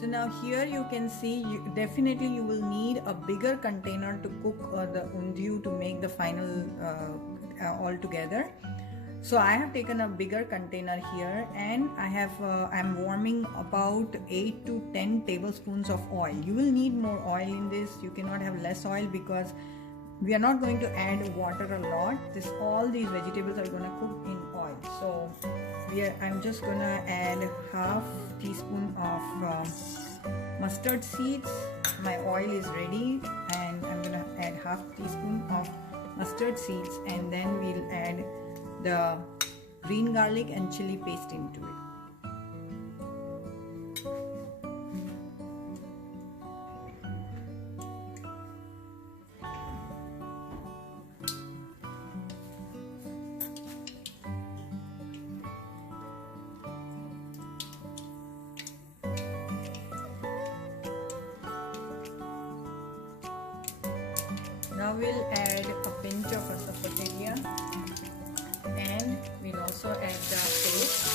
So now here you can see, definitely you will need a bigger container to cook the undhiyu to make the final all together. So I have taken a bigger container here, and I'm warming about 8 to 10 tablespoons of oil. You will need more oil in this. You cannot have less oil because we are not going to add water a lot. All these vegetables are going to cook in oil. So I'm just going to add half teaspoon of mustard seeds. My oil is ready, and I'm going to add half teaspoon of mustard seeds, and then we'll add the green garlic and chili paste into it. Now we'll add a pinch of asafoetida, and we'll also add the paste.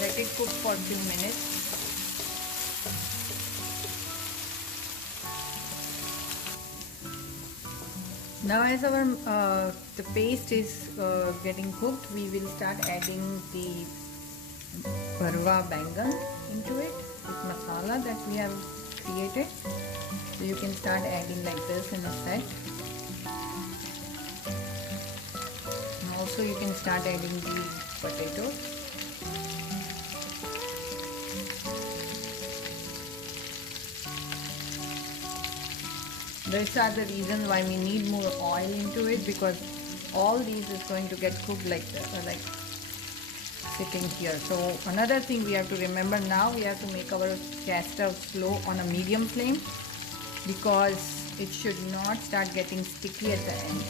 Let it cook for a few minutes. Now as the paste is getting cooked, we will start adding the bharwa bangan into it with masala that we have created. So you can start adding like this in a set. And also you can start adding the potatoes. These are the reasons why we need more oil into it, because all these is going to get cooked like sitting here. So another thing we have to remember, now we have to make our gas stove slow on a medium flame, because it should not start getting sticky at the end.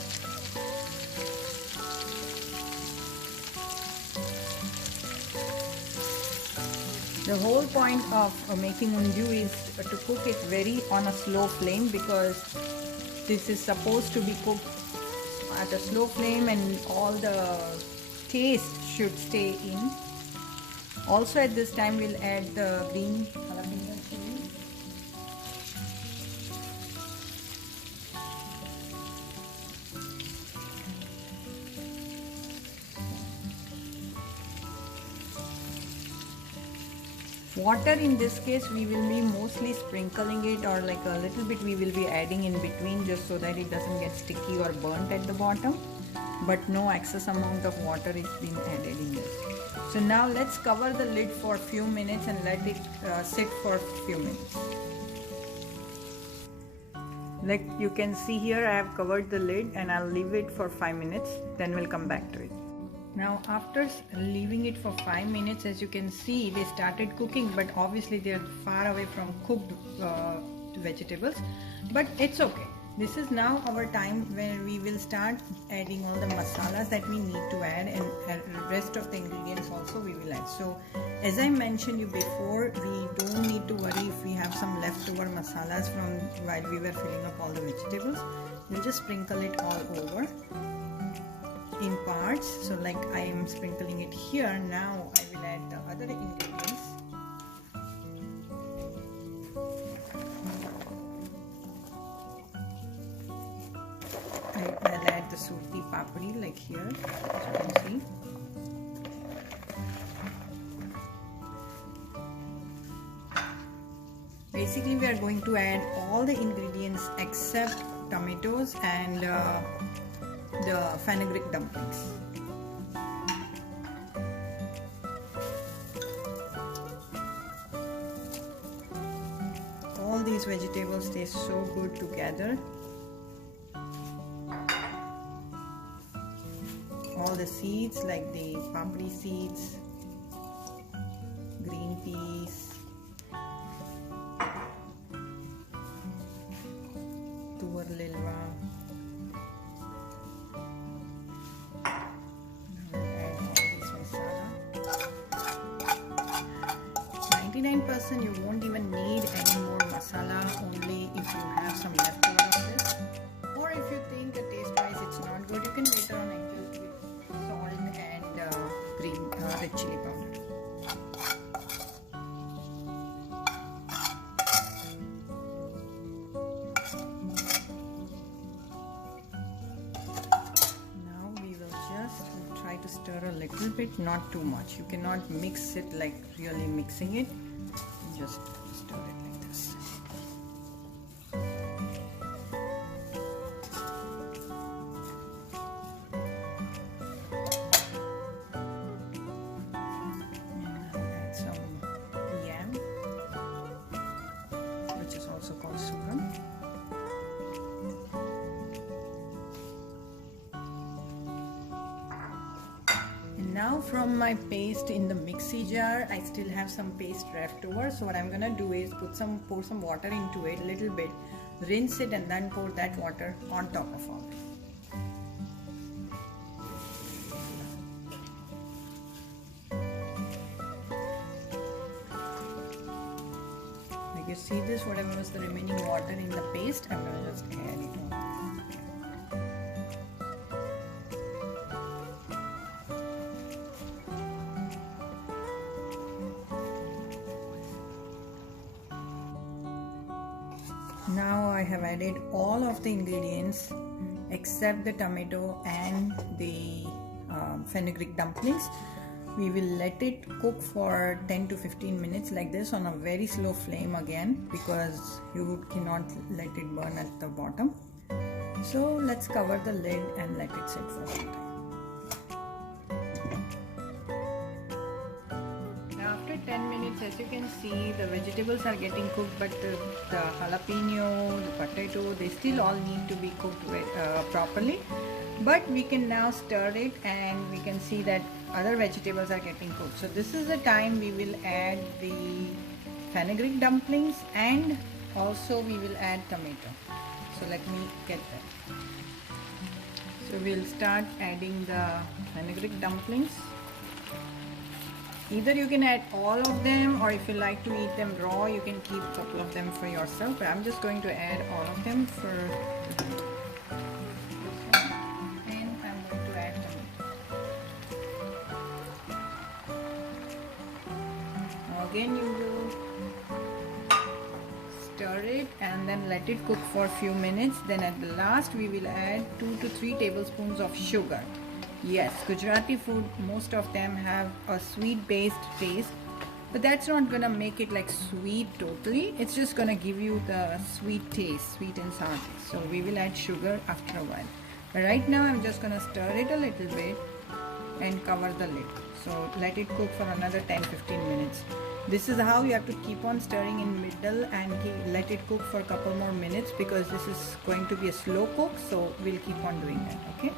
The whole point of making undhiyu is to cook it on a slow flame, because this is supposed to be cooked at a slow flame and all the taste should stay in. Also at this time we'll add the green jalapeno chili. Water in this case we will be mostly sprinkling it, or like a little bit we will be adding in between, just so that it doesn't get sticky or burnt at the bottom, but no excess amount of water is being added in this. So now let's cover the lid for a few minutes and let it sit for a few minutes. Like you can see here, I have covered the lid and I'll leave it for 5 minutes, then we'll come back to it. Now after leaving it for 5 minutes, as you can see, they started cooking, but obviously they are far away from cooked vegetables, but it's okay. This is now our time where we will start adding all the masalas that we need to add, and rest of the ingredients also we will add. So as I mentioned you before, we don't need to worry if we have some leftover masalas from while we were filling up all the vegetables. We'll just sprinkle it all over in parts. So like I am sprinkling it here. Now I will add the other ingredients. I'll add the surti papri like here, as you can see. Basically we are going to add all the ingredients except tomatoes and the fenugreek dumplings. All these vegetables taste so good together. All the seeds like the papri seeds, green peas, tuvar lilwa. 99% you won't even need any more masala, only if you have some leftover of this. stir a little bit, not too much. You cannot mix it like really mixing it. Just stir it like this. And I'll add some yam, which is also called suram. Now from my paste in the mixie jar, I still have some paste left over. So what I'm gonna do is pour some water into it, a little bit, rinse it, and then pour that water on top of all. Like you see this, whatever was the remaining water in the paste, I'm gonna just add it on. Now I have added all of the ingredients except the tomato and the fenugreek dumplings. We will let it cook for 10 to 15 minutes like this on a very slow flame again, because you cannot let it burn at the bottom. So let's cover the lid and let it sit for some time. After 10 minutes, as you can see, the vegetables are getting cooked, but the jalapeno, the potato, they still all need to be cooked properly. But we can now stir it and we can see that other vegetables are getting cooked. So this is the time we will add the fenugreek dumplings, and also we will add tomato. So let me get that. So we'll start adding the fenugreek dumplings. Either you can add all of them, or if you like to eat them raw, you can keep a couple of them for yourself. But I'm just going to add all of them for this one. And I'm going to add tomato. Now again, you will stir it and then let it cook for a few minutes. Then at the last, we will add 2 to 3 tablespoons of sugar. Yes, Gujarati food, most of them have a sweet based taste, but that's not gonna make it like sweet totally. It's just gonna give you the sweet taste, sweet and sour taste. So we will add sugar after a while. But right now I'm just gonna stir it a little bit and cover the lid. So let it cook for another 10-15 minutes. This is how you have to keep on stirring in middle and let it cook for a couple more minutes, because this is going to be a slow cook, so we'll keep on doing that, okay?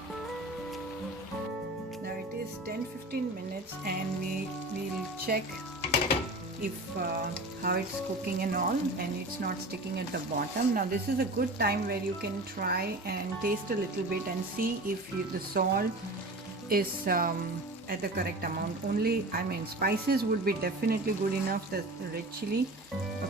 Now it is 10-15 minutes and we'll check if how it's cooking and all, and it's not sticking at the bottom. Now this is a good time where you can try and taste a little bit and see if the salt is at the correct amount. Spices would be definitely good enough, the red chili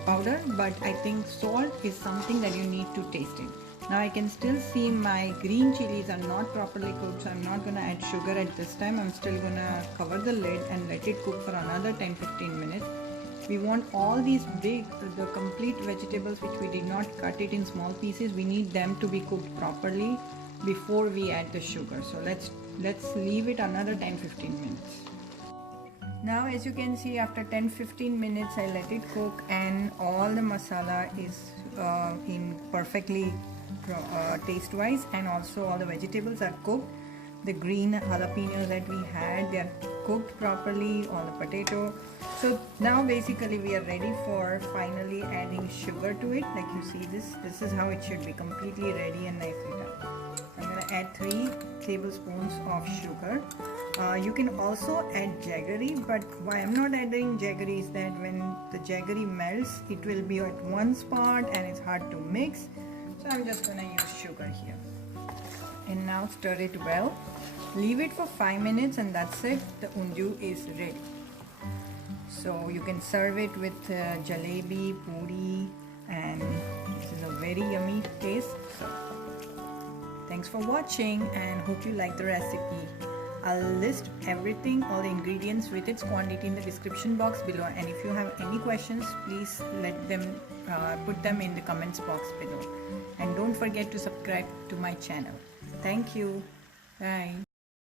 powder, but I think salt is something that you need to taste it. Now I can still see my green chilies are not properly cooked, so I'm not going to add sugar at this time. I'm still going to cover the lid and let it cook for another 10-15 minutes. We want all these the complete vegetables which we did not cut it in small pieces, we need them to be cooked properly before we add the sugar. So let's leave it another 10-15 minutes. Now as you can see, after 10-15 minutes I let it cook and all the masala is in perfectly taste wise, and also all the vegetables are cooked. The green jalapenos that we had, they are cooked properly, all the potato. So now basically we are ready for finally adding sugar to it. Like you see, this is how it should be, completely ready and nicely done. I'm going to add 3 tablespoons of sugar. You can also add jaggery, but why I'm not adding jaggery is that when the jaggery melts, it will be at one spot and it's hard to mix. So I'm just going to use sugar here. And now stir it well. Leave it for 5 minutes and that's it. The undhiyu is ready. So you can serve it with jalebi, puri, and this is a very yummy taste. So thanks for watching and hope you like the recipe. I'll list everything, all the ingredients with its quantity in the description box below, and if you have any questions, please put them in the comments box below. And don't forget to subscribe to my channel. Thank you. Bye.